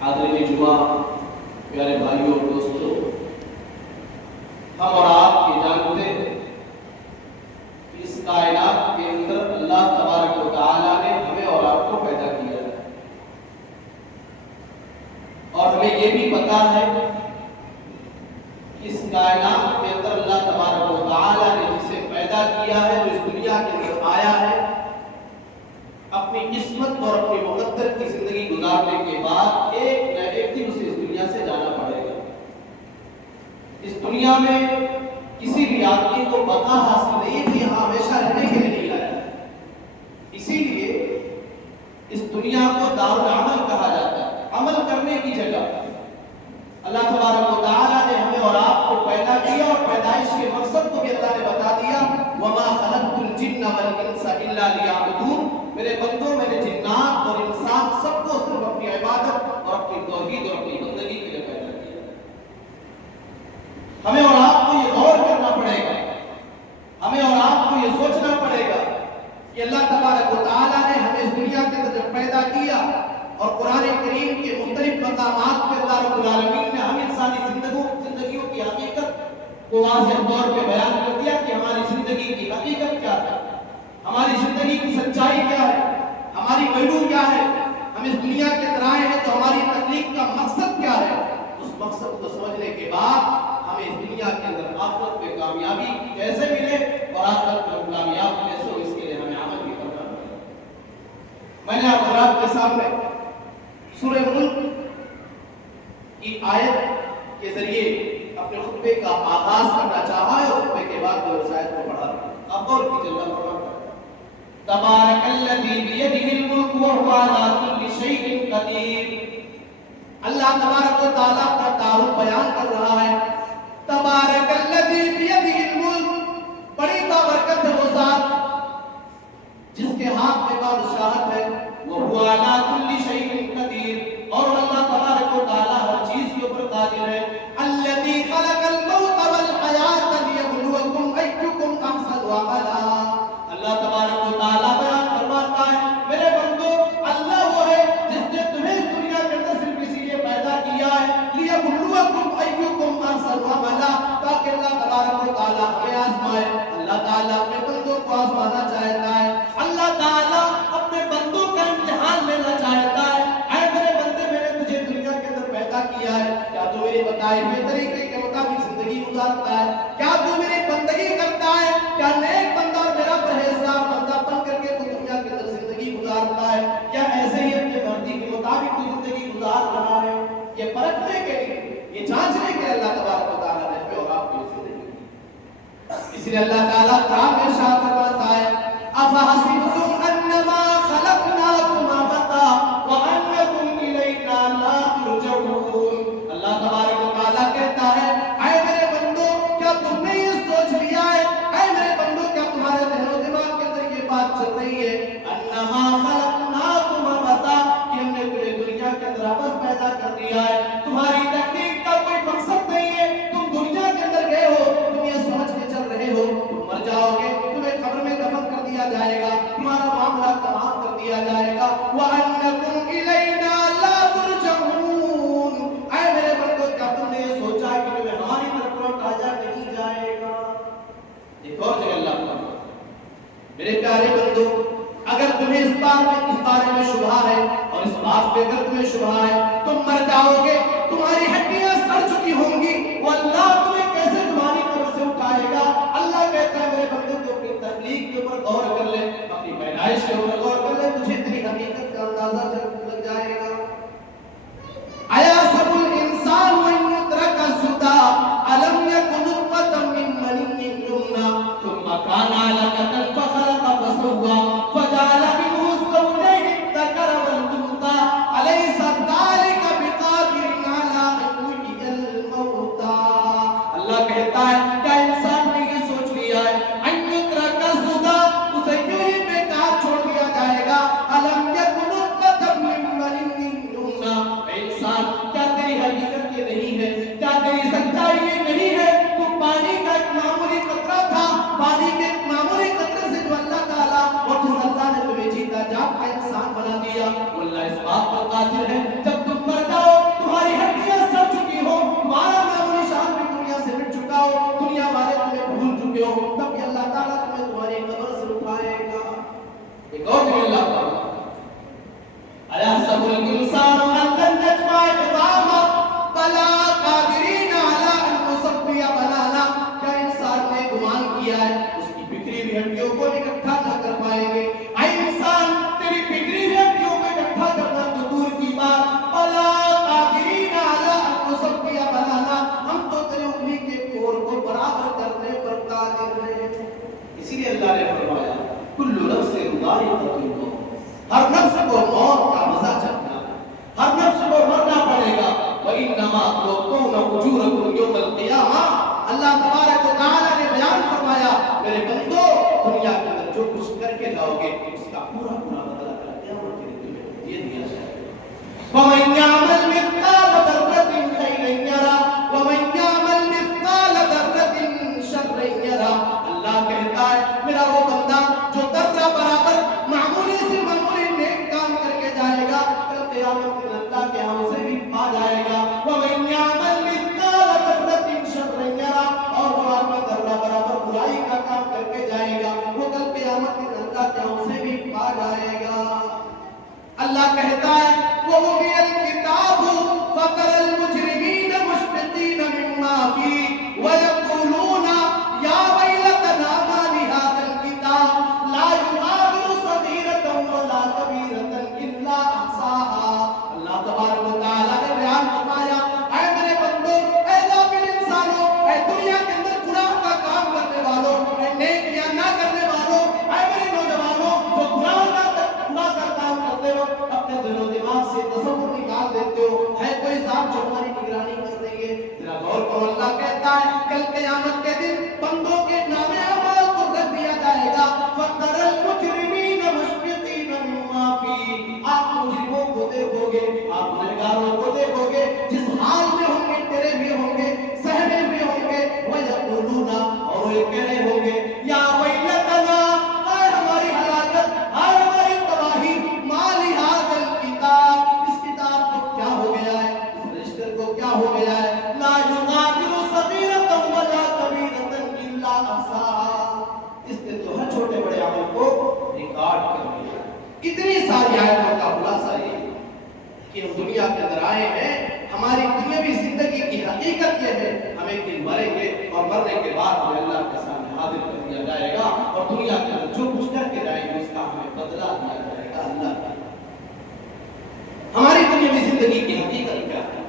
حاضرین جمعہ، پیارے بھائیوں اور دوستوں، ہم اور آپ یہ جانتے ہیں کہ اس کائنات کے اندر اللہ تبارک و تعالیٰ نے ہمیں اور آپ کو پیدا کیا ہے، اور ہمیں یہ بھی پتا ہے کہ اس کائنات کے اندر اللہ تبارک و تعالیٰ نے جسے پیدا کیا ہے، جو اس دنیا کے اندر آیا ہے، اپنی قسمت اور اپنی مقدر کی زندگی گزارنے کے بعد ایک نہ ایک دن اسے اس دنیا سے جانا پڑے گا۔ اس دنیا میں کسی بھی آدمی کو بقا حاصل نہیں ہے کہ یہاں ہمیشہ رہنے کے لیے نہیں آیا ہے، اسی لیے اس دنیا کو دار العمل کہا جاتا ہے، عمل کرنے کی جگہ۔ اللہ تبارک و تعالیٰ نے ہمیں اور آپ کو پیدا کیا، اور پیدائش کے مقصد کو بھی اللہ نے بتا دیا، وَمَا خَلَقْتُ الْجِنَّ وَالْإِنسَ إِلَّا لِيَعْبُدُونِ۔ میرے بندوں، میں نے جنات اور انسان سب کو صرف اپنی عبادت اور اپنی توحید اور اپنی بندگی کے لیے پیدا کیا۔ ہمیں اور آپ کو یہ غور کرنا پڑے گا، ہمیں اور آپ کو یہ سوچنا پڑے گا کہ اللہ تبارک و تعالیٰ نے ہمیں اس دنیا کے اندر جب پیدا کیا، اور قرآن کریم کے مختلف مقامات پہ اللہ رب العالمین نے ہم انسانی زندگیوں کی حقیقت کو واضح طور پہ بیان کر دیا کہ ہماری زندگی کی حقیقت کیا ہے، ہماری زندگی کی سچائی کیا ہے، ہماری ویلو کیا ہے، ہم اس دنیا کے اندر آئے ہیں تو ہماری تخلیق کا مقصد کیا ہے۔ اس مقصد کو سمجھنے کے بعد ہمیں اس دنیا کے اندر آخرت میں کامیابی کیسے ملے اور آخرت میں کامیاب کیسے ہو، اس کے لیے ہمیں عمل بھی کرنا پڑے۔ میں نے آپ حضرات کے سامنے سورہ ملک کی آیت کے ذریعے اپنے خطبے کا آغاز کرنا چاہا ہے، اور خطبے کے بعد میں اس آیت کو پڑھا رہا ہوں۔ آپ غور کیجیے، اللہ فرماتا ہے تبارک الذی بیدہ الملک وہو علی کل شیء قدیر۔ اللہ تبارک و تعالیٰ کا تعارف بیان کر رہا ہے۔ تبارک الذی بیدہ الملک، بڑی بابرکت ہے وہ ذات جس کے ہاتھ میں بادشاہت ہے، وہو علی کل شیء قدیر، اور اللہ تبارک و تعالیٰ ہر چیز کے اوپر قادر ہے۔ الذی خلق الموت والحیاۃ لیبلوکم ایکم احسن عملا۔ اللہ تبارک و تعالیٰ بیان فرماتا ہے، میرے بندو، اللہ وہ ہے جس نے تمہیں اس دنیا کے اندر صرف اسی لیے پیدا کیا ہے، لیبلوکم ایکم احسن عملا، تاکہ اللہ تبارک و تعالیٰ ہمیں آزمائے۔ اللہ تعالیٰ اپنے بندوں کو آزمانا چاہتا ہے، اللہ تعالیٰ اپنے بندوں کا امتحان لینا چاہتا ہے۔ اے میرے بندے، میں نے تجھے دنیا کے اندر پیدا کیا ہے، کیا تو میرے بتائے ہوئے طریقے کے مطابق زندگی گزارتا ہے؟ کیا تو میری بندگی کرتا ہے؟ کیا نیک بندہ اور میرا پرہیزگار بندہ بن کر کے تو دنیا کے اندر زندگی گزارتا ہے، یا ایسے ہی اپنی مرضی کے مطابق تو زندگی گزار رہا ہے؟ یہ پرکھنے کے لیے، یہ جانچنے کے لیے اللہ تبارک و تعالیٰ نے ہمیں اور آپ کو زندگی دی۔ اس لیے اللہ تعالیٰ قرآن میں ارشاد فرماتا ہے، افحسبتم انما خلقناکم عبثا وانکم الینا لا ترجعون۔ اللہ تبارک و تعالیٰ کہتا ہے، اے میرے بندو، کیا تم نے یہ سوچ لیا ہے، اے میرے بندو، کیا تمہارے ذہن و دماغ کے اندر یہ بات چل رہی ہے، انما خلقناکم عبثا، کہ ہم نے تمہیں دنیا کے اندر عبث پیدا کر دیا ہے، تمہاری تخلیق کا کوئی مقصد نہیں ہے، تم دنیا کے اندر گئے ہو، تم یہ سمجھ کے چل رہے ہو تم مر جاؤ گے، تمہیں قبر میں دفن کر دیا جائے گا، تمہارا معاملہ تمام کر دیا جائے گا، وَأَنَّكُمْ إِلَيْنَا لَا تُرْجَعُونَ۔ اے میرے بندو، کیا تم نے یہ سوچا ہے کہ تمہیں ہماری طرف لوٹایا نہیں جائے گا؟ ایک اور جگہ اللہ فرماتا ہے، میرے پیارے بندو، اگر تمہیں اس بارے میں شبہ ہے، اور اس بات پہ اگر تمہیں شبہ ہے، تم مر جاؤ گے، تمہاری ہڈیاں سڑ چکی ہوں گی، وہ اللہ تمہیں کیسے تمہاری قبر سے اٹھائے گا؟ اللہ کہتا ہے، میرے بندے کو اپنی تخلیق کے اوپر غور کر لے، اپنی پیدائش کے اوپر غور کر لے، تجھے تیری حقیقت کا اندازہ لگ جائے گا۔ ایحسب الانسان ان یترک سدی الم یکن نطفۃ من منی یمنی ثم کان علقۃ فخلق فسوی فجعل منه الزوجین الذکر والانثی الیس ذلک بقادر علی ان یحیی الموتى۔ اللہ کہتا ہے، کیا انسان نے یہ سوچ لیا ہے، ان یترک سدی، اسے یوں ہی بیکار چھوڑ دیا جائے اللہ نے فرمایا کل نفس ذائقۃ الموت، ہر نفس کو موت کا مزہ چکھنا ہے، ہر نفس کو مرنا پڑے گا۔ وَإِنَّمَا تُوَفَّوْنَ أُجُورَكُمْ يَوْمَ الْقِيَامَةِ، اللہ تبارک و تعالیٰ نے بیان فرمایا میرے بندو دنیا کے اندر جو کچھ کر کے جاؤ گے اس کا پورا پورا بدلہ کر قیامت کے دن تمہیں یہ دیا جائے گا۔ وَمَن يَعْمَلْ مِثْقَالَ ذَرَّةٍ خَيْرًا يَرَهُ وَمَن يَعْمَلْ مِثْقَالَ ذَرَّةٍ شَرًّا يَرَهُ، اللہ کہتا ہے میرا وہ بندہ جو ذرہ برابر معمولی سے معمولی نیک کام کر کے جائے گا کل قیامت میں اللہ کے ہاں اسے بھی پا جائے گا۔ وَمَن يَعْمَلْ مِثْقَالَ ذَرَّةٍ شَرًّا يَرَهُ، اور جو آدمی ذرہ برابر برائی کا کام کر کے جائے گا وہ کل قیامت میں اللہ کے ہاں اسے بھی پا جائے گا۔ اللہ کہتا ہے وَوُضِعَ الْكِتَابُ فَتَرَى الْمُجْرِمِينَ مُشْفِقِينَ مِمَّا فِيهِ وَيَقُولُونَ يَا وَيْلَتَنَا مَا لِهَذَا الْكِتَابِ لَا يُغَادِرُ صَغِيرَةً وَلَا كَبِيرَةً إِلَّا أَحْصَاهَا۔ اللہ تبارک و تعالیٰ نے بیان فرمایا اے میرے بندو، اے غافل انسانوں، اے دنیا کے اندر گناہ کا کام کرنے والوں، اے نیکیاں نہ کرنے والوں، اے میرے نوجوانوں جو گناہ کا کام کرتے ہو اپنے دل و دماغ سے تصور نکال دیتے ہو، ہے کوئی ذات جو ہماری نگرانی کر رہی ہے؟ ذرا غور کرو، اللہ کہتا ہے کل قیامت کے دن بندوں کے نامے اعمال کو رکھ دیا جائے گا۔ فَتَرَى الْمُجْرِمِينَ مُشْفِقِينَ مِمَّا فِيهِ، آپ مجرموں کو دیکھو گے، آپ گنہگاروں کو دیکھو گے جس حال میں ہوں گے، ڈرے ہوئے ہوں گے، سہمے ہوئے ہوں گے، وَيَقُولُونَ، اور وہ کہہ رہے ہوں گے یا ویلتنا، اے ہماری ہلاکت، اے ہماری تباہی، ما لِهَذَا الْكِتَابِ، اس کتاب کو کیا ہو گیا ہے، اس رجسٹر کو کیا ہو گیا ہے، لا یغادر صغیرۃ ولا کبیرۃ الا احصاها، اس نے تو ہر چھوٹے بڑے عمل کو ریکارڈ کر لیا۔ اتنی ساری آیتوں کا خلاصہ یہ کہ ہم دنیا کے اندر آئے ہیں، ہماری دنیاوی زندگی کی حقیقت یہ ہے ہم ایک دن مریں گے اور مرنے کے بعد ہمیں اللہ کے سامنے حاضر کر دیا جائے گا اور دنیا کے اندر جو کچھ کر کے جائیں گے اس کا ہمیں بدلہ دیا جائے گا۔ اللہ کا ہماری دنیاوی زندگی کی حقیقت کیا ہے؟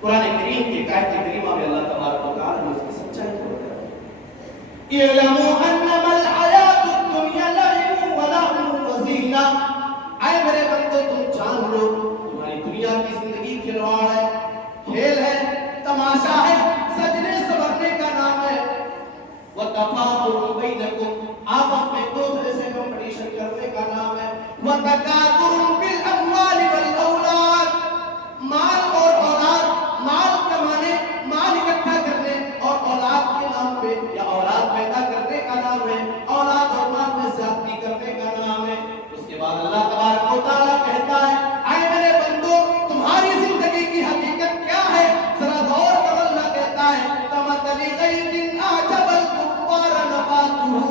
قرآن کریم کی آیت کریمہ میں اللہ تبارک و تعالیٰ نے اس کی سچائی کو بتایا ہے۔ اعلموا انما الحیات الدنیا لعب ولہو وزینہ، اے میرے بندو تم جان لو تمہاری دنیا کی زندگی کھلواڑ ہے، کھیل ہے، تماشا ہے، سجنے سورنے کا نام ہے، وَتَفَاخُرٌ بَيْنَكُمْ، آپس میں ایک دوسرے سے کمپٹیشن کرنے کا نام ہے، وَتَكَاثُرٌ فِي الْأَمْوَالِ وَالْأَوْلَادِ، مال اور اولاد، مال کمانے، مال اکٹھا کرنے اور اولاد کے نام پہ یا اولاد پیدا کرنے کا نام ہے، اولاد اور مال میں زیادتی کرنے کا نام ہے۔ اس کے بعد اللہ تبارک و تعالیٰ کہتا ہے اے میرے بندو تمہاری زندگی کی حقیقت کیا ہے؟ ذرا غور کرو، اللہ کہتا ہے کَمَثَلِ غَيْثٍ أَعْجَبَ الْكُفَّارَ نَبَاتُهُ،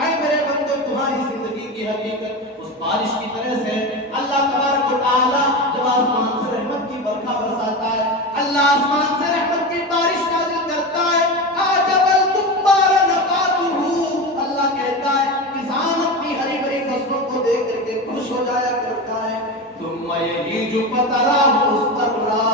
اے میرے بندو تمہاری زندگی کی حقیقت اس بارش کی طرح سے اللہ تبارک و تعالیٰ جب آسمان سے رحمت کی برکھا برساتا ہے، اللہ آسمان سے رحمت کی بارش نازل کرتا ہے، أَعْجَبَ الْكُفَّارَ نَبَاتُهُ، اللہ کہتا ہے کسان اپنی ہری بھری فصلوں کو دیکھ کر کے خوش ہو جایا کرتا ہے۔ ثُمَّ يَهِيجُ فَتَرَاهُ مُصْفَرًّا،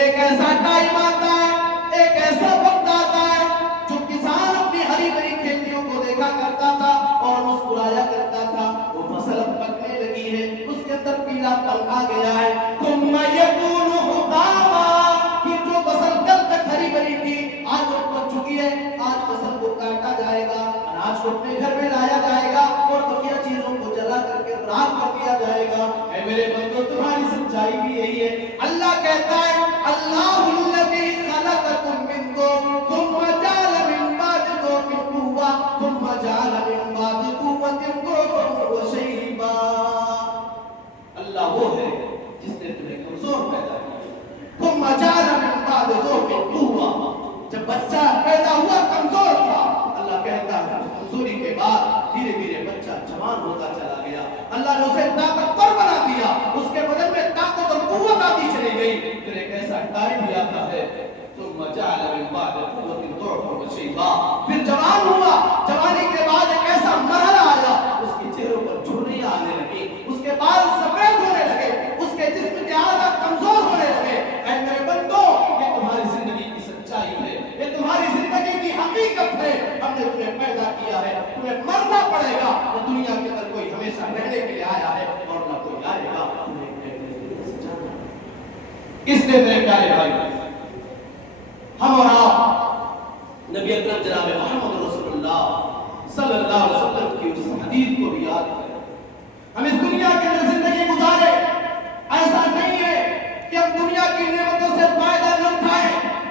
ایک ایسا ٹائم آتا ہے، ایک ایسا وقت آتا ہے جو کسان اپنی ہری بھری کھیتیوں کو دیکھا کرتا تھا اور مسکرایا کرتا تھا، وہ فصل اب پکنے لگی ہے، اس کے اندر پیلا پن آ گیا ہے۔ ثُمَّ يَكُونُ حُطَامًا، پھر جو فصل کل تک ہری بھری تھی آج وہ پک چکی ہے، آج فصل کو کاٹا جائے گا، اناج کو اپنے گھر میں لایا جائے گا اور بقیہ چیزوں کو جلا کر کے راکھ کر دیا جائے گا۔ اے میرے بندو تمہاری سچائی بھی یہی ہے۔ اللہ کہتا ہے اللہ الذی خلقکم من ضعف ثم جعل من بعد ضعف قوة ثم جعل من بعد قوة ضعفا وشیبا، اللہ وہ ہے جس نے تمہیں کمزور پیدا کیا، ثم جعل من بعد ضعف قوة، جب بچہ پیدا ہوا کمزور تھا، اللہ کہتا ہے کمزوری کے بعد دھیرے دھیرے بچہ جوان ہوتا چلا گیا، اللہ نے اسے طاقتور بنا دیا، اس کے بدن میں طاقت اور قوت آتی چلی گئی، پھر ایک ایسا ٹائم بھی آتا ہے ثم جعل من بعد قوة ضعفا وشیبا، پھر جوان ہوا، جوانی کے بعد ایک ایسا مرحلہ آیا اس کے چہروں پر جھریاں آنے لگی، اس کے بال سفید ہونے لگے، اس کے جسم کے اعضاء کمزور ہونے لگے۔ اے میرے بندو یہ تمہاری زندگی کی سچائی ہے، یہ تمہاری زندگی کی حقیقت ہے، ہم نے تمہیں پیدا کیا ہے، تمہیں اس لیے میرے پیارے بھائی، ہم اور آپ نبی اکرم جناب محمد رسول اللہ صلی اللہ علیہ وسلم کی اس حدیث کو بھی یاد کریں۔ ہم اس دنیا کے اندر زندگی گزارے، ایسا نہیں ہے کہ ہم دنیا کی نعمتوں سے فائدہ نہ اٹھائیں،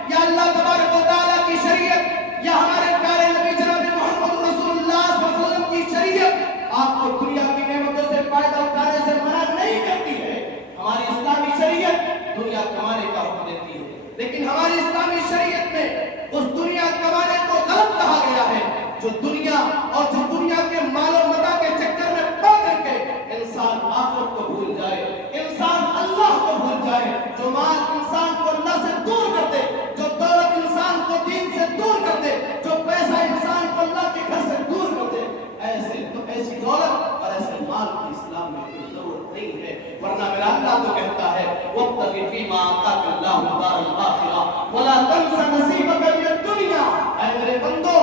یا اللہ تبارک و تعالیٰ کی شریعت یا ہمارے پیارے نبی جناب محمد رسول اللہ صلی اللہ علیہ وسلم کی شریعت آپ کو دنیا کی نعمتوں سے فائدہ اٹھانے سے منع نہیں کرتی ہے۔ ہماری اسلامی شریعت دنیا کمانے کا حکم دیتی ہے، لیکن ہماری اسلامی شریعت میں اس دنیا کمانے کو غلط کہا گیا ہے جو دنیا اور جس دنیا کے مال و متاع کے چکر میں پڑ کر کے انسان آخرت کو بھول جائے، انسان اللہ کو بھول جائے، جو مال انسان کو اللہ سے دور کر دے، جو دولت انسان کو دین سے دور کر دے، جو پیسہ انسان کو اللہ کے گھر سے دور کر دے، ایسی دولت اور ایسے مال کی اسلام میں کوئی ضرورت نہیں ہے۔ ورنہ میرا اللہ تو کہتا ہے وَابْتَغِ فِيمَا آتَاكَ اللَّهُ الدَّارَ الْآخِرَةَ وَلَا تَنْسَ نَصِيبَكَ مِنَ الدُّنْيَا۔ اے میرے بندو،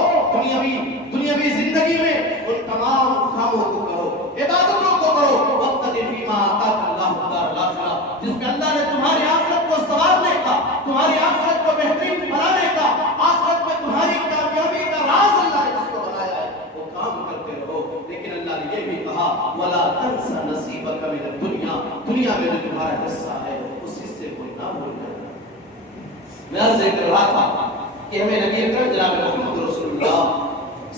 دنیاوی زندگی میں ان تمام کاموں کو کرو، عبادتوں کو کرو، وَابْتَغِ فِيمَا آتَاكَ اللَّهُ الدَّارَ الْآخِرَةَ، جس میں اللہ نے تمہاری آخرت کو سنوارنے کا، تمہاری آخرت کو بہترین بنانے کا، آخرت میں تمہاری کامیابی کا راز اللہ نے جس کو بنایا ہے وہ کام کرتے رہو۔ لیکن اللہ نے یہ بھی کہا وَلَا تَنْسَ نَصِيبَكَ مِنَ الدُّنْيَا، دنیا میں جو تمہارا حصہ ہے اس حصے کو نہ بھول جانا۔ میں عرض کر رہا تھا کہ ہمیں نبی اکرم جناب محمد رسول اللہ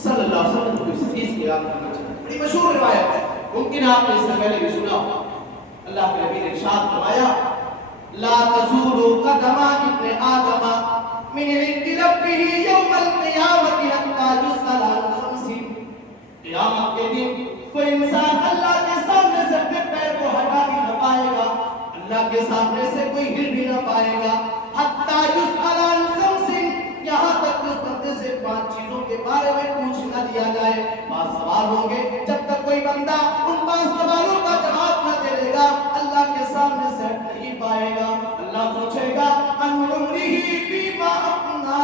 صلی اللہ علیہ وسلم کی اس حدیث کو یاد کرنا چاہیے۔ بڑی مشہور روایت ہے، ممکن ہے آپ نے اس سے پہلے بھی سنا ہو۔ اللہ کے نبی نے ارشاد فرمایا لا تزول قدم ابن آدم من عند ربه يوم القيامة حتى يسأل عن خمس۔ قیامت کے دن کوئی انسان اللہ کے سامنے سے اپنے پیر کو ہٹا بھی نہ پائے گا، اللہ کے سامنے سے کوئی ہل بھی نہ پائے گا، حتی یسأل عن خمس، یہاں تک اس بندے سے 5 چیزوں کے بارے میں پوچھ نہ دیا جائے۔ 5 سوال ہوں گے، جب تک کوئی بندہ ان 5 سوالوں کا جواب نہ دے گا اللہ کے سامنے سے ہٹ نہیں پائے گا۔ اللہ پوچھے گا ان عمرہ فیما افنا،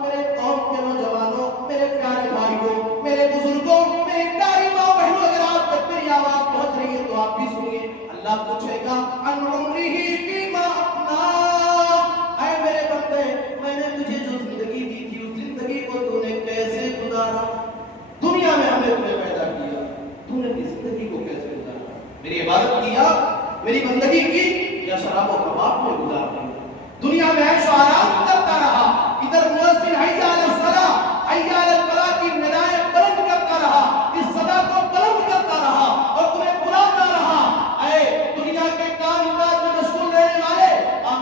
میرے قوم کے نوجوانوں، میرے پیارے بھائیوں، میرے بزرگوں، میرے پیاری ماں بہنوں، اگر آپ تک میری آواز پہنچ رہی ہے تو آپ بھی سنیے۔ اللہ پوچھے گا ان عمرہ فیما افنا، اے میرے بندے، میں نے تجھے جو زندگی دی تھی اس زندگی کو تو نے کیسے گزارا؟ دنیا میں ہم نے تمہیں پیدا کیا، تو نے اپنی زندگی کو کیسے گزارا؟ میری عبادت کیا، میری بندگی کی، یا شراب و کباب میں گزار دی؟ دنیا میں عیش و آرام کرتا رہا، ادھر مؤذن حی علی الصلاۃ حی علی الفلاح کی ندائیں بلند کرتا رہا، اس صدا کو بلند کرتا رہا اور تمہیں بلاتا رہا۔ اے دنیا کے کام کاج میں مشغول رہنے والے،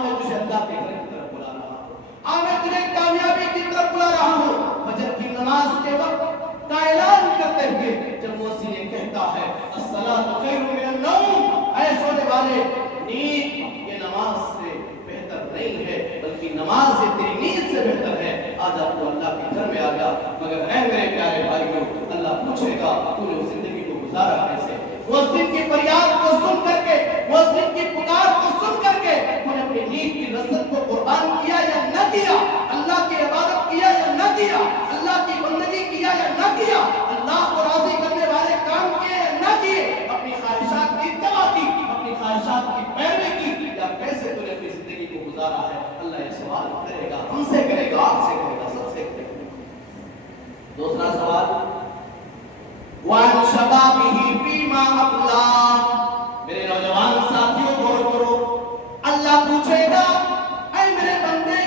میں تجھے اللہ کے گھر کی طرف بلا رہا ہوں، میں تجھے کامیابی کی طرف بلا رہا ہوں۔ فجر کی نماز کے وقت کا اعلان کرتے ہوئے جب مؤذن یہ کہتا ہے الصلاۃ خیر من النوم، اے سونے والے، نیند یہ نماز سے بہتر نہیں ہے، بلکہ نماز یہ تیری نیند سے بہتر ہے۔ آجا تو اللہ کے گھر میں آجا۔ مگر اے میرے پیارے بھائیوں، اللہ پوچھے گا تو نے اس زندگی کو گزارا کیسے؟ مؤذن کی فریاد کو سن کر کے، مؤذن کی پکار کو سن کر کے تو نے اپنی نیند کی لذت کو قربان کیا یا نہ کیا؟ اللہ کی عبادت کیا یا نہ کیا؟ اللہ کی بندگی کیا یا نہ کیا؟ اللہ کو راضی کرنے والے کام کیے یا نہ کیے؟ اپنی خواہشات کی اتباع کی، اپنی خواہشات کی پیروی کی، یا کیسے تو نے اپنی زندگی کو گزارا ہے؟ اللہ یہ سوال کرے گا، ہم سے کرے گا، آپ سے کرے گا، سب سے کرے گا۔ دوسرا سوال وَعَنْ شَبَابِهِ فِيمَا أَبْلَىٰ، میرے نوجوان ساتھیوں غور کرو، اللہ پوچھے گا اے میرے بندے،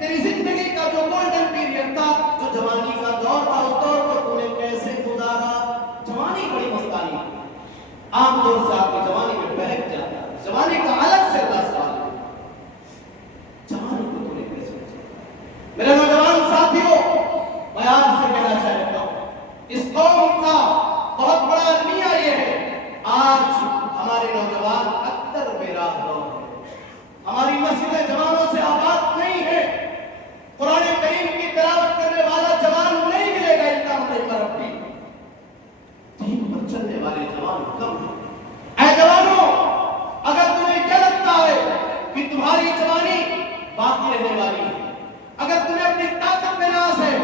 تیری زندگی کا جو گولڈن پیریڈ تھا، جو جوانی کا دور تھا، اس دور کو تو نے کیسے گزارا؟ جوانی بڑی مستانی ہے، عام طور سے آپ کی جوانی میں بہک جاتا ہے، جوانی کا الگ سے اللہ سوال ہے، جوانی کو تو نے کیسے گزارا؟ میرے نوجوان ساتھیوں، میں آپ سے کہنا چاہتا ہوں، اس قوم کا بہت بڑا المیہ یہ ہے، آج ہمارے نوجوان اکثر بے راہ دور ہیں، ہماری مسجدیں جوانوں سے آباد نہیں ہے، قرآن کریم کی تلاوت کرنے والا جوان نہیں ملے گا ان کا مربی، دین پر چلنے والے جوان کم ہیں۔ اے جوانوں، اگر تمہیں کیا لگتا ہے کہ تمہاری جوانی باقی رہنے والی ہے، اگر تمہیں اپنی طاقت میں ناز ہے،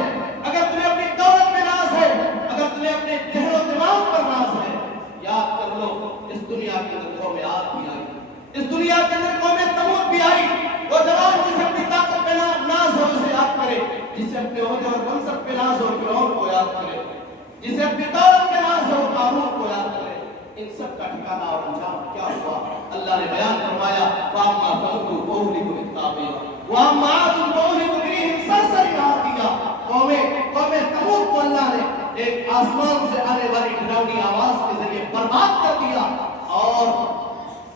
اگر تمہیں اپنی دولت میں ناز ہے، اگر تمہیں اپنے ذہن و دماغ پر ناز ہے، یاد کر لو اس دنیا کے اندر قوم عاد بھی آئی، اس دنیا کے اندر قوم ثمود بھی آئی، اپنے عہدے اور منصب کے ناز ہو فرعون کو یاد کرے، جسے اپنی دولت کے ناز ہو قارون کو یاد کرے، ان سب کا ٹھکانہ اور انجام کیا ہوا؟ اللہ نے بیان فرمایا وَأَمَّا ثَمُودُ فَأُهْلِكُوا بِالطَّاغِيَةِ وَأَمَّا عَادٌ فَأُهْلِكُوا بِرِيحٍ صَرْصَرٍ عَاتِيَةٍ۔ قوم ثمود کو اللہ نے ایک آسمان سے آنے والی ڈراؤنی آواز کے ذریعے برباد کر دیا، اور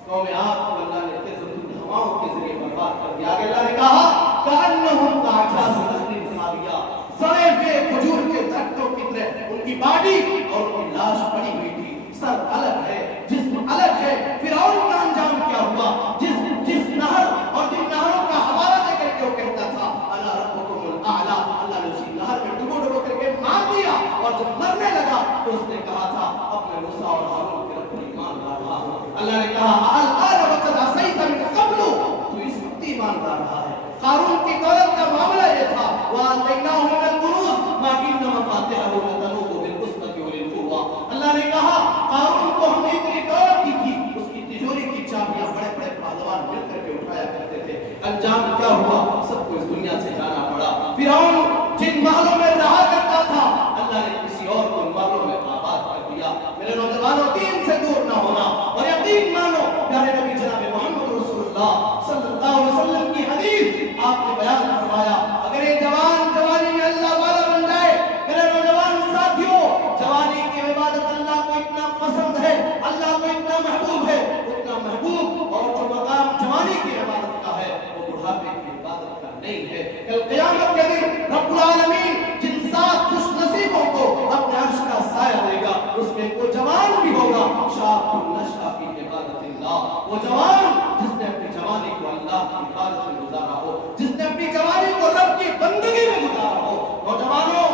قوم عاد کو اللہ نے تیز ہواؤں کے ذریعے برباد کر دیا۔ آگے اللہ نے کہا کأنہم کأعجاز نخل خاویہ، سڑے ہوئے کھجور کے درختوں کی طرح ان کی باڈی اور ان کی لاش پڑی ہوئی تھی، سر الگ ہے، جسم الگ ہے۔ فرعون کا انجام کیا ہوا؟ جس نہر اور جن نہروں کا حوالہ دے کر کے وہ کہتا تھا انا ربکم الاعلی، اللہ نے اسی نہر میں ڈبو کر کے مار دیا، اور جب مرنے لگا تو اس نے کہا تھا اب میں موسیٰ اور ہارون کے رب پر ایمان لا رہا ہوں۔ اللہ نے کہا الآن وقد عصیت من قبل، تو اس وقت ایمان لا رہا ہے۔ قارون کی دولت کا معاملہ یہ تھا وآتیناہ من الکنوز ما ان مفاتحہ لتنوء بالعصبۃ اولي القوہ۔ اللہ نے کہا قارون کو ہم نے اتنی دولت دی تھی، اس کی تجوری کی چابیاں بڑے بڑے پہلوان مل کر کے اٹھایا کرتے تھے۔ انجام کیا ہوا؟ سب کو اس دنیا سے جانا پڑا۔ فرعون جن محلوں میں رہا کرتا تھا اللہ نے کسی اور کو محلوں میں آباد کر دیا۔ میرے نوجوانوں دین سے دور نہ ہونا، اور یقین مانو پیارے نبی جناب محمد رسول اللہ صلی اللہ علیہ وسلم کی حدیث آپ نے بیان فرمایا اگر یہ جوان جوانی میں اللہ والا بن جائے، میرے نوجوان ساتھیوں جوانی کی عبادت اللہ کو اتنا پسند ہے، اللہ کو اتنا محبوب ہے، اتنا محبوب اور جو مقام جوانی کی عبادت کا ہے وہ بڑھاپے کی عبادت کا نہیں ہے۔ کل قیامت کے دن رب العالمین جن 7 خوش نصیبوں کو اپنے عرش کا سایہ دے گا اس میں کوئی جوان بھی ہوگا شاب نشأ فی عبادت اللہ، وہ جوان جس نے اپنی جوانی کو اللہ کی عبادت میں گزارا ہو، جس نے اپنی جوانی کو رب کی بندگی میں گزارا ہو۔ نوجوانوں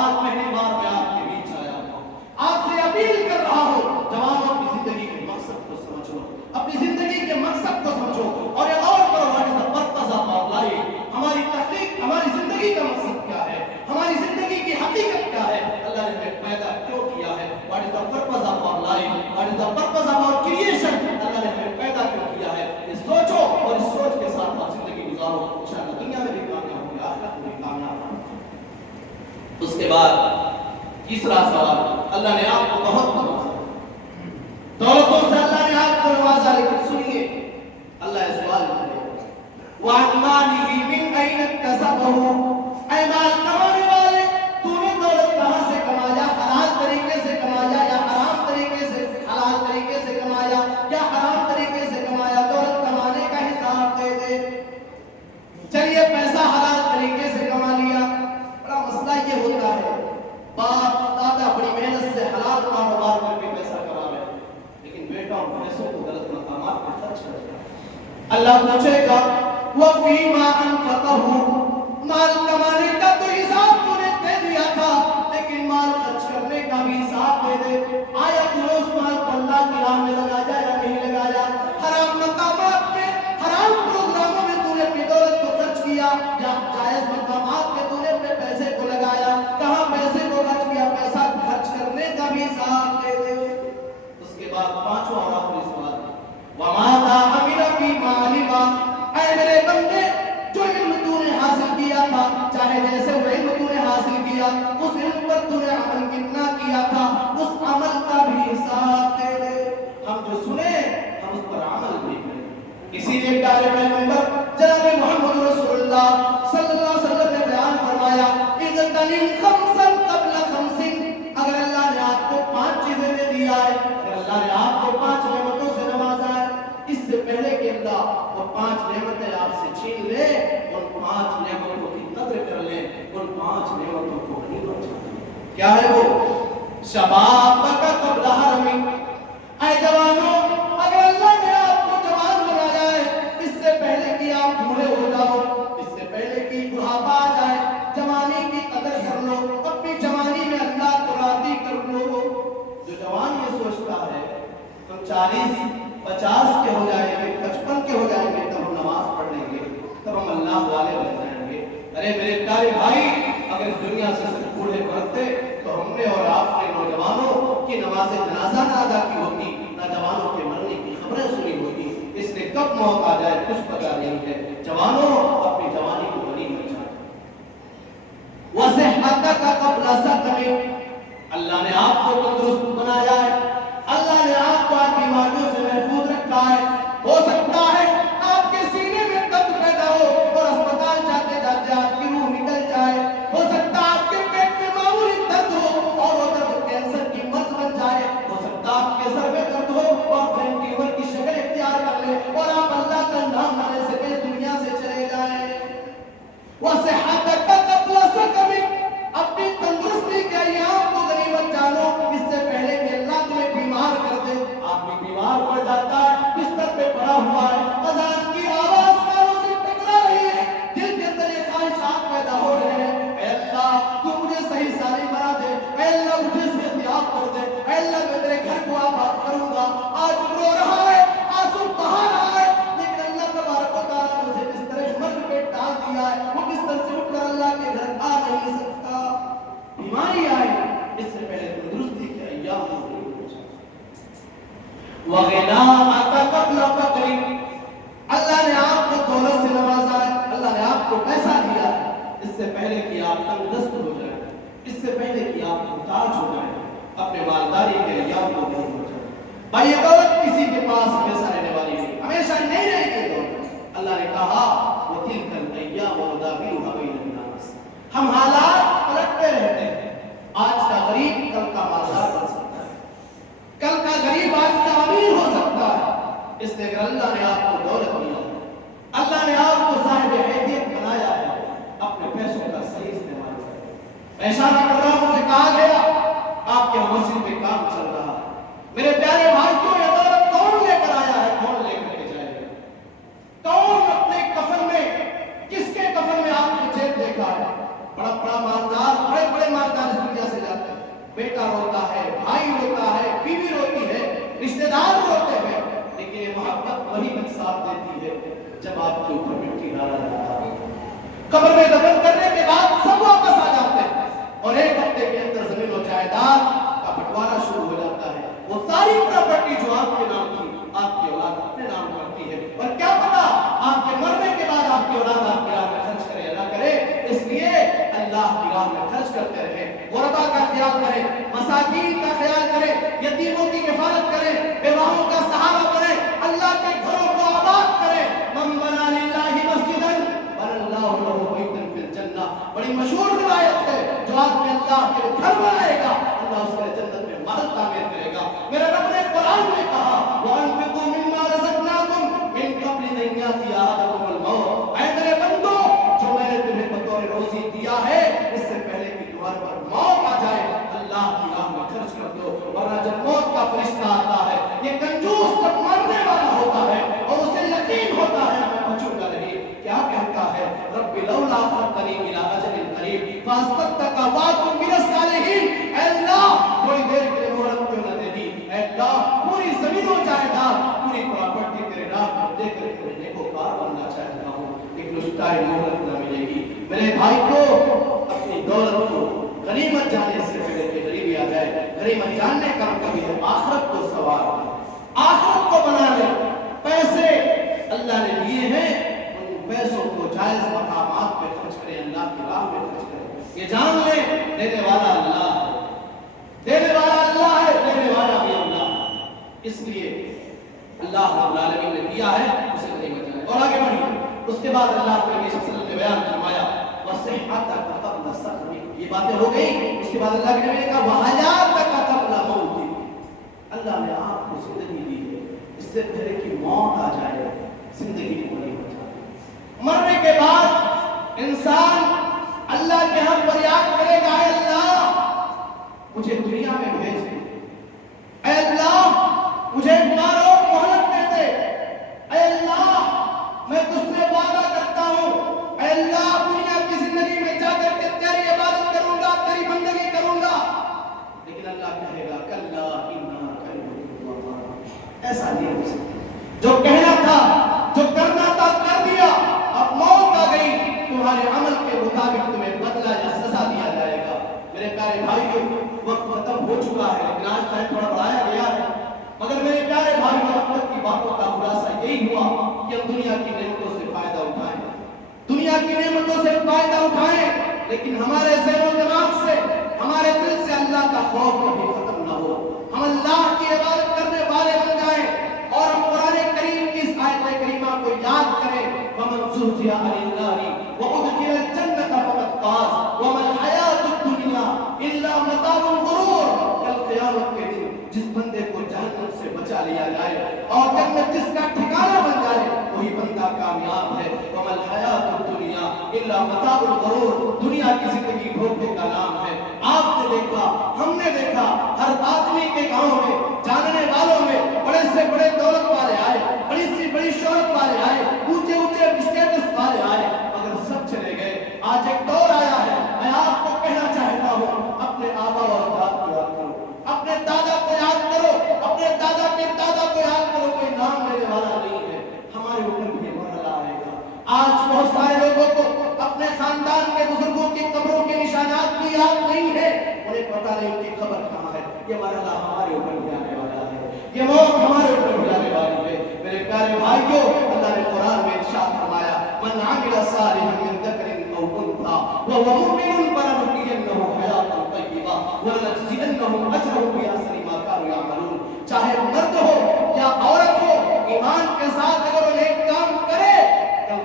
آج پہلی بار میں آپ کے بیچ آیا ہوں، آپ سے اپیل کر رہا ہوں جوانوں اپنی زندگی کے مقصد کو سمجھو، اپنی زندگی کے مقصد کو سمجھو اور یہ غور کرو ہماری تخلیق، ہماری زندگی کا مقصد کیا ہے، ہماری زندگی کی حقیقت کیا ہے، اللہ نے ہمیں پیدا کیوں کیا ہے، what is the purpose of our life, what is the purpose of our creation، اللہ نے ہمیں پیدا کیوں کیا ہے، یہ سوچو اور اس سوچ کے ساتھ آپ زندگی گزارو، انشاءاللہ دنیا میں بھی کامیاب ہوگی، آخرت میں بھی کامیاب ہوگی۔ اس کے بعد تیسرا سوال، اللہ نے آپ کو بہت نوازا، دولتوں سے اللہ نے آپ کو نوازا، لیکن سنیے اللہ یہ سوال کرے وَعَنْ مَالِهِ مِنْ أَيْنَ اكْتَسَبَهُ، اے مال کمانے والے تو نے دولت کہاں سے کمایا؟ حلال طریقے سے کمایا یا حرام طریقے سے، حلال طریقے سے کمایا یا حرام طریقے سے کمایا؟ دولت کمانے کا حساب دے دے۔ چلیے پیسہ حلال طریقے سے کما لیا، بڑا مسئلہ یہ ہوتا ہے باپ دادا بڑی محنت سے حلال کاروبار کر کے پیسہ کما رہے ہیں، لیکن بیٹا اور پیسوں کو غلط مقامات پہ خرچ کر دیا۔ اللہ پوچھے گا وَفِيمَا أَنْفَقَهُ، مال کمانے کا تو حساب تو نے دے دیا تھا، لیکن مال خرچ کرنے کا بھی حساب دے دے۔ آیا تو اس مال کو اللہ کی راہ میں لگایا یا نہیں لگایا؟ حرام مقامات میں، حرام پروگراموں میں تو نے اپنی دولت کو خرچ کیا یا جائز مقامات میں تو نے اپنے پیسے کو لگایا؟ کہاں پیسے کو خرچ کیا؟ پیسہ خرچ کرنے کا بھی حساب دے دے۔ اس کے بعد پانچواں اور آخری سوال وَمَاذَا عَمِلَ فِيمَا عَلِمَ، اے میرے بندے جو علم تو نے حاصل کیا تھا، چاہے جیسے وہ علم تو نے حاصل کیا، اس علم پر تو نے عمل کتنا کیا تھا، اس عمل کا بھی حساب دے دے۔ ہم جو سنے ہم اس پر عمل بھی کریں۔ اسی لیے پیارے پیغمبر جناب محمد رسول اللہ صلی اللہ علیہ وسلم نے بیان فرمایا اغتنم خمسا قبل خمس، اگر اللہ نے آپ کو 5 چیزیں دے دیا ہے، اگر اللہ نے آپ کو 5 نعمتوں سے نوازا ہے، اس سے پہلے کہ اللہ وہ 5 نعمتیں آپ سے چھین لے، ان 5 نعمتوں کی قدر کر لیں، ان 5 نعمتوں کو غنیمت جانیں۔ کیا ہے وہ؟ شبابک قبل حرم، اے جوانوں اگر اللہ نے آپ کو جوان بنایا ہے، اس سے پہلے کہ آپ بوڑھے ہو جاؤ، اس سے پہلے کہ بڑھاپا آ جائے، جوانی کی قدر کر لو، اپنی جوانی میں اللہ کو راضی کر لو۔ جو جوان یہ سوچتا ہے ہم 40-50 کے ہو جائیں گے، 55 کے ہو جائیں گے، تب ہم نماز پڑھ لیں گے، تب ہم اللہ والے بن جائیں گے۔ ارے میرے پیارے بھائی، اگر اس دنیا سے صرف بوڑھے بنتے تو ہم نے اور آپ نے نوجوانوں کی نماز جنازہ نہ ادا کی ہوتی، نہ جوانوں کے مرنے کی خبریں سنی ہوتی۔ اس لیے کب موت آ جائے کچھ پتہ نہیں ہے۔ جوانوں اپنی جوانی کو غنیمت جانیں۔ کہا وَتِلْكَ الْأَيَّامُ نُدَاوِلُهَا بَيْنَ النَّاسِ، ہم حالات پلٹتے رہتے ہیں. آج کا غریب کل کا مالدار بن سکتا ہے، کل کا غریب آج کا امیر ہو سکتا ہے. اس لیے اگر اللہ نے آپ کو دولت دیا ہے، اللہ نے آپ کو صاحب حیثیت بنایا ہے، اپنے پیسوں کا صحیح استعمال کریں. میں اشارہ کر رہا ہوں، مجھے کہا گیا آپ کے مسجد میں کام چل رہا ہے. میرے پیارے بھائیوں، یہ دولت کون لے کر آیا ہے، کون لے کر کے جائے گا؟ کون اپنے کفن میں، کس کے کفن میں آپ نے جیب دیکھا ہے؟ بڑا بڑا مالدار، بڑے بڑے مالدار اس دنیا سے جاتے ہیں، بیٹا روتا ہے، بھائی روتا ہے، بیوی روتی ہے، رشتہ دار روتے ہیں، لیکن یہ محبت وہی تک ساتھ دیتی ہے جب آپ کے اوپر مٹی ڈالا جاتا ہے. قبر میں دفن کرنے کے بعد سب واپس آ جاتے ہیں اور ایک ہفتے کے اندر زمین و جائیداد کا بٹوارا شروع ہو جاتا ہے. وہ ساری پراپرٹی جو آپ کے نام تھی، آپ کی اولاد اپنے نام کرتی ہے. اور کیا پتا آپ کے مرنے کے بعد آپ کی اولاد آپ کی راہ میں خرچ کرے یا نہ کرے. اس لیے اللہ کی راہ میں خرچ کرتے رہے، غربا کا خیال کریں، مساکین کا خیال کریں، یتیموں کی کفالت کریں، بیواؤں کا سہارا بنیں، اللہ کے گھروں کو آباد کریں. من بنا للہ مسجدا بنى اللہ له بیتا فی الجنہ. بڑی مشہور روایت ہے، جو آدمی اللہ کے گھر بنائے گا اللہ اس کے جنت میں محل تعمیر کرے گا. میرے رب نے قرآن میں کہا وَأَنفِقُوا مِمَّا رَزَقْنَاكُمْ مِن قَبْلِ أَن يَأْتِيَ أَحَدَكُمُ الْمَوْتُ. اے میرے بندو، جو میں نے تمہیں بطور روزی دیا ہے، اس سے پہلے کہ تمہارے پر موت آ جائے اللہ کی راہ میں خرچ کر دو. ورنہ جب موت کا فرشتہ آتا ہے، یہ کنجوس جب مرنے والا ہوتا ہے اور اسے یقین ہوتا ہے میں بچوں گا نہیں، کیا کہتا ہے رب لولا اخرتنی الی اجل قریب فاصدق واکن من الصالحین. اے اللہ تھوڑی دیر کے لیے مہلت کیوں نہ دے دی؟ اے اللہ پوری زمین و جائیداد، پوری پراپرٹی تیرے راہ پر دے کر کے نیکوکار بننا چاہتا ہوں، لیکن اس ٹائم مہلت نہ ملے گی. میرے بھائی کو اپنی دولت کو غنیمت جانے سے پہلے کہ غریبی آ جائے، غنیمت جاننے کا کبھی ہے آخرت کو سوار، آخرت کو بنا لے. پیسے اللہ نے دیے ہیں، ان پیسوں کو جائز مقامات پہ خرچ کریں، اللہ کی راہ میں خرچ کریں. یہ جان لیں دینے والا اللہ ہے، دینے والا اللہ ہے، دینے والا بھی اللہ ہے. اس لیے اللہ رب العالمین نے دیا ہے اسے غنیمت جانے. اور آگے بڑھیں. اس کے بعد اللہ کے نبی صلی اللہ علیہ وسلم نے بیان فرمایا وَصِحَّتَكَ قَبْلَ سَقَمِكَ. یہ باتیں ہو گئی. اس کے بعد اللہ کے نبی نے کہا وَحَيَاتَكَ قَبْلَ مَوْتِكَ. اللہ نے آپ کو زندگی دی ہے، اس سے پہلے کہ موت آ جائے زندگی کو نہیں بچا. مرنے کے بعد انسان اللہ کے ہم فریاد کرے گا اے اللہ مجھے دنیا میں بھیج دے، اے اللہ مجھے ایک بار اور مہلت دے دے، اے اللہ میں تجھ سے وعدہ کرتا ہوں، اے اللہ دنیا کی زندگی میں جا کر کے تیری عبادت کروں گا، تیری بندگی کروں گا. لیکن اللہ کہے گا کلا انہا کلمۃ اللہ. ایسا نہیں ہو سکتا. جو کہنا تھا، جو کرنا تھا کر دیا، اب موت آ گئی، تمہارے عمل کے مطابق تمہیں بدلہ یا سزا دیا جائے گا. میرے پیارے بھائیوں وقت ختم ہو چکا ہے، لیکن آج ٹائم تھوڑا بڑھایا گیا ہے. مگر میرے پیارے بھائیوں وقت کی باتوں کا خلاصہ یہی ہوا کہ ہم دنیا کی نعمتوں سے فائدہ اٹھائیں، دنیا کی نعمتوں سے فائدہ اٹھائیں، لیکن ہمارے ذہن و دماغ سے، ہمارے دل سے اللہ کا خوف کبھی ختم نہ ہو. ہم اللہ کی عبادت کرنے والے بن جائیں اور ہم قرآن کریم کی اس آیت کریمہ کو یاد کریں وَمَنْ زُحْزِحَ عَنِ النَّارِ وَأُدْخِلَ الْجَنَّةَ فَقَدْ فَازَ وَمَا الْحَيَاةُ الدُّنْيَا إِلَّا مَتَاعُ الْغُرُورِ. کل قیامت کے دن جس بندے کو جہنم سے بچا لیا جائے اور جنت جس کا ٹھکانہ بن جائے وہی بندہ کامیاب ہے. وَمَا الْحَيَاةُ الدُّنْيَا إِلَّا مَتَاعُ الْغُرُورِ. دنیا کی زندگی دھوکے کا نام ہے. آپ نے دیکھا، ہم نے دیکھا، ہر آدمی کے گاؤں میں، جاننے والوں میں بڑے سے بڑے دولت والے آئے، بڑی سی بڑی شہرت والے آئے، اونچے اونچے اسٹیٹس والے آئے، مگر سب چلے گئے. آج ایک دور آیا ہے، میں آپ کو کہنا چاہتا ہوں اپنے آبا و اجداد کو یاد کرو، اپنے دادا کو یاد کرو، اپنے دادا کے دادا کو یاد کرو. کوئی نام لینے والا نہیں ہے. ہمارے اوپر بھی مرحلہ آئے گا. آج بہت سارے لوگوں کو اپنے خاندان کے بزرگوں کی قبروں کے نشانات بھی یاد نہیں ہے، انہیں پتہ نہیں ان کی قبر کہاں ہے. یہ مرحلہ ہمارے اوپر بھی آنے والا ہے، یہ موت ہمارے اوپر بھی آنے والی ہے. میرے پیارے بھائیوں اللہ نے قرآن میں ارشاد فرمایا من عمل صالحا من ذکر او انثى وهو مؤمن فلنحيينه حیاة طیبہ ولنجزینهم اجرهم بأحسن ما كانوا يعملون. چاہے مرد ہو یا عورت ہو، ایمان کے ساتھ اگر وہ نیک کام کرے کل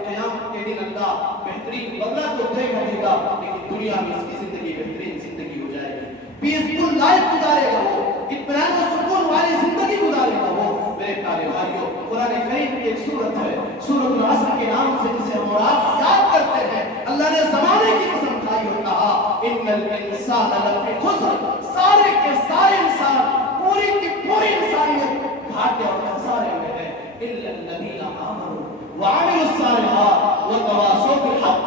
دنیا میں اس کی زندگی بہترین زندگی ہو جائے گی، پیسفل لائف گزارے گا وہ، اطمینان و سکون والی زندگی گزارے گا وہ۔ میرے پیارے بھائیوں، قرآن کریم کی ایک سورت ہے، سورۃ العصر کے نام سے جسے ہم اور آپ یاد کرتے ہیں، اللہ نے زمانے کی قسم کھائی اور کہا ان الانسان لفی خسر، سارے کے سارے انسان، پوری کی پوری انسانیت گھاٹے اور خسارے میں ہے، الا الذین آمنوا وعملوا الصالحات وتواصوا بالحق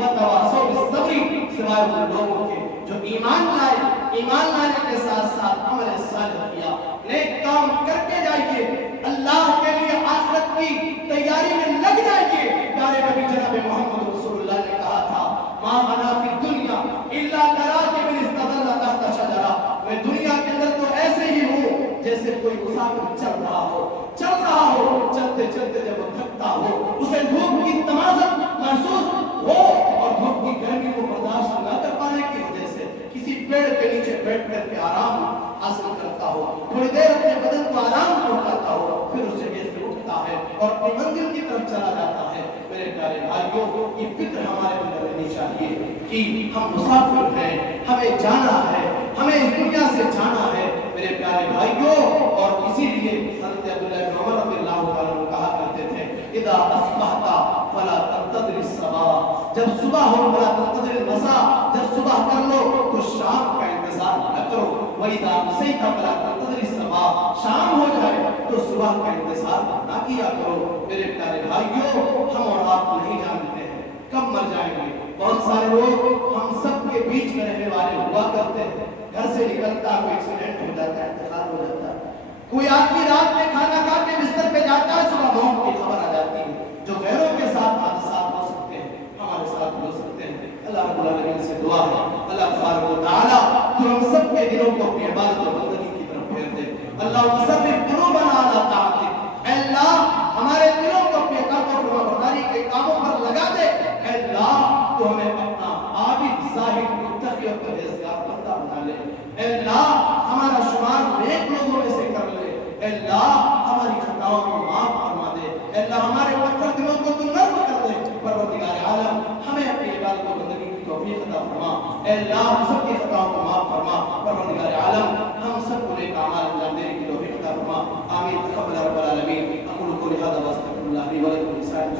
وتواصوا بالصبر، سوائے ان لوگوں کے جو ایمان لائے، ایمان لانے کے ساتھ ساتھ عمل صالح کیا، نیک کام کرتے جائیے، اللہ کے لیے آخرت کی تیاری میں لگ جائیے۔ پیارے نبی جناب محمد رسول اللہ نے کہا تھا ما انا فی الدنیا الا کراکب استظل تحت شجرہ، میں دنیا کے اندر تو ایسے ہی ہوں جیسے کوئی مسافر چل رہا ہو، چلتے چلتے جب وہ تھکتا ہو، اسے دھوپ کی تمازت محسوس ہو اور دھوپ کی گرمی کو برداشت نہ کر پانے کی وجہ سے کسی پیڑ کے نیچے بیٹھ کر کے آرام حاصل کرتا ہو، تھوڑی دیر اپنے بدن کو آرام پہنچاتا ہو، پھر اس جگہ سے اٹھتا ہے اور اپنی منزل کی طرف چلا جاتا ہے۔ میرے پیارے بھائیوں، یہ فکر ہمارے اندر رہنی چاہیے کہ ہم مسافر ہیں، ہمیں جانا ہے، ہمیں اس دنیا سے جانا ہے۔ میرے پیارے بھائیوں، اور اسی لیے حضرت عبداللہ بن عمر رضی اللہ تعالیٰ عنہ کہا کرتے تھے اذا اصبحت فلا تنتظر الصباح، جب صبح ہو فلا تنتظر المساء، جب صبح کر لو تو شام کا انتظار نہ کرو، وَإِذَا أَمْسَيْتَ فَلَا تَنتَظِرِ الصَّبَاحَ، شام ہو جائے تو صبح کا انتظار نہ کیا کرو۔ میرے پیارے بھائیوں، ہم اور آپ نہیں جانتے ہیں کب مر جائیں گے۔ بہت سارے لوگ ہم سب کے بیچ میں رہنے والے ہوا کرتے ہیں، گھر سے نکلتا کوئی ایکسیڈنٹ ہو جاتا ہے، انتقال ہو جاتا ہے، کوئی آدمی رات میں کھانا کھا کے بستر پہ جاتا ہے، صبح موت کی خبر آ جاتی ہے۔ جو غیروں کے ساتھ حادثات ہو سکتے ہیں ہمارے ساتھ ہو سکتے ہیں۔ اللہ رب العالمین سے دعا ہے اللہ تبارک و تعالیٰ تو ہم سب کے دلوں کو اپنی عبادت و بندگی کی طرف پھیر دے۔ اللہ صرف قلوبنا علی طاعتک، اے اللہ ہمارے دلوں کو اپنے قلب و فرمانبرداری کے کاموں پر لگا دے۔ اے اللہ تو ہمیں اپنا عابد زاہد متقی اور پرہیزگار بندہ بنا لے۔ اے اللہ ہمارا شمار نیک لوگوں میں سے کر لے۔ اے اللہ ہماری خطاؤں کو معاف فرما دے۔ اے اللہ ہمارے پتھر دلوں کو تو نرم کر دے۔ پروردگار عالم ہمیں اپنی عبادت و بندگی کی توفیق عطا فرما۔ اے اللہ ہم سب کی خطاؤں کو معاف فرما۔ پروردگار عالم ہم سب کو نیک اعمال انجام دینے کی توفیق عطا فرما۔ آمین تقبل رب العالمین۔ اقول قولی ھذا واستغفر اللہ لی ولکم ولسائر